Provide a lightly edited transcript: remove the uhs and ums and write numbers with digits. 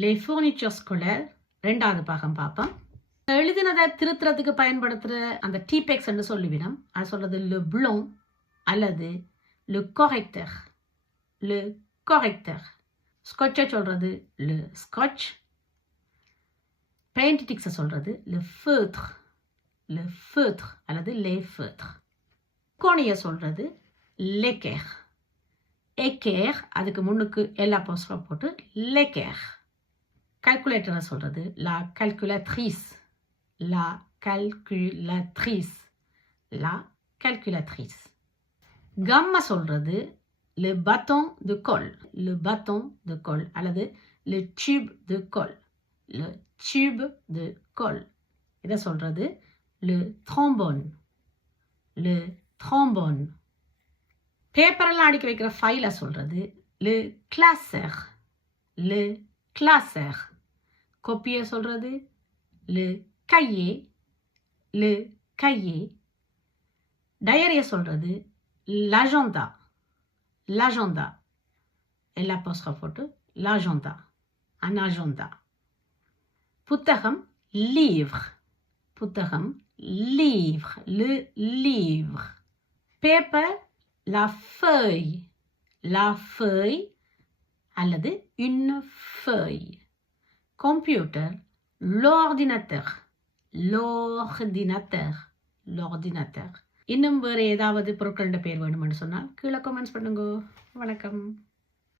les fournitures scolaires ரெண்டாவது பாகம் பார்ப்போம். எழுதினதை திருத்துறதுக்கு பயன்படுத்துகிற அந்த டீபெக்ஸ்ன்னு சொல்லுவினம். அது சொல்கிறது le blanc அல்லது le correcteur. le correcteur. ஸ்காட்சை சொல்கிறது le scotch. பெயிண்ட் டிக்ஸை சொல்கிறது le feutre. le feutre அல்லது les feutres. கோணியை சொல்கிறது l'équerre. équerre அதுக்கு முன்னுக்கு எல்லா போஸ்டரும் போட்டு l'équerre. கால்குலேட்டரை சொல்கிறது la calculatrice. la calculatrice. la calculatrice. கம்மை சொல்கிறது le bâton de colle. le bâton de colle அல்லது le tube de colle. le tube de colle. இதை சொல்கிறது le trombone. le trombone. பேப்பரெல்லாம் அடிக்க வைக்கிற ஃபைலை சொல்கிறது le classeur. le classeur. கோப்பியை சொல்கிறது le cahier. le cahier. டயரியை சொல்கிறது l'agenda. l'agenda. எல்லா போஸ்டரை போட்டு l'agenda. un agenda. புத்தகம் livre. புத்தகம் livre. le livre. Paper la feuille. la feuille அல்லது une feuille. Computer l'ordinateur. l'ordinateur. l'ordinateur. இன்னும் வேறு ஏதாவது பொருட்களோட பேர் வேணும்னு சொன்னால் கீழே கமெண்ட்ஸ் பண்ணுங்க. வணக்கம்.